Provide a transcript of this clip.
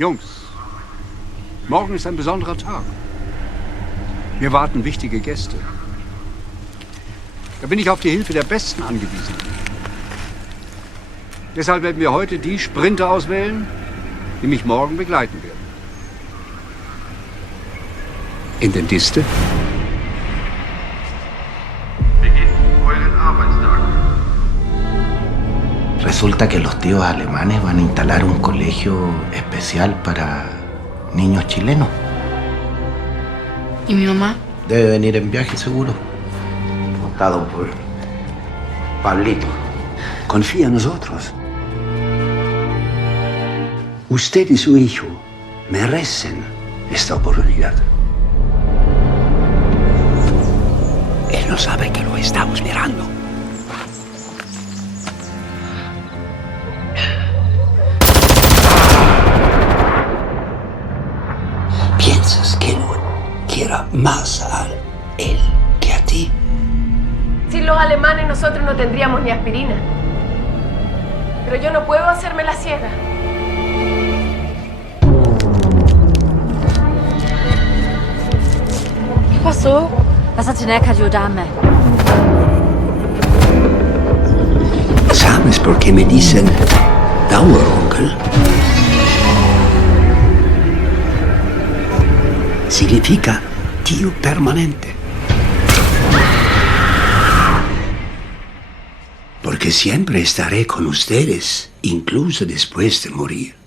Jungs, morgen ist ein besonderer Tag. Mir warten wichtige Gäste. Da bin ich auf die Hilfe der Besten angewiesen. Deshalb werden wir heute die Sprinter auswählen, die mich morgen begleiten werden. Intendiste? Beginnt euren Arbeitstag. Resulta que los tíos alemanes van a instalar un colegio especial para niños chilenos. ¿Y mi mamá? Debe venir en viaje seguro. Montado por Pablito. Confía en nosotros. Usted y su hijo merecen esta oportunidad. Él no sabe que lo estamos mirando. ¿Piensas que no quiera más a él que a ti? Sin los alemanes nosotros no tendríamos ni aspirina. Pero yo no puedo hacerme la ciega. ¿Qué pasó? Was hat denn der Dame? ¿Sabes por qué me dicen Daueronkel? Significa tío permanente. Porque siempre estaré con ustedes, incluso después de morir.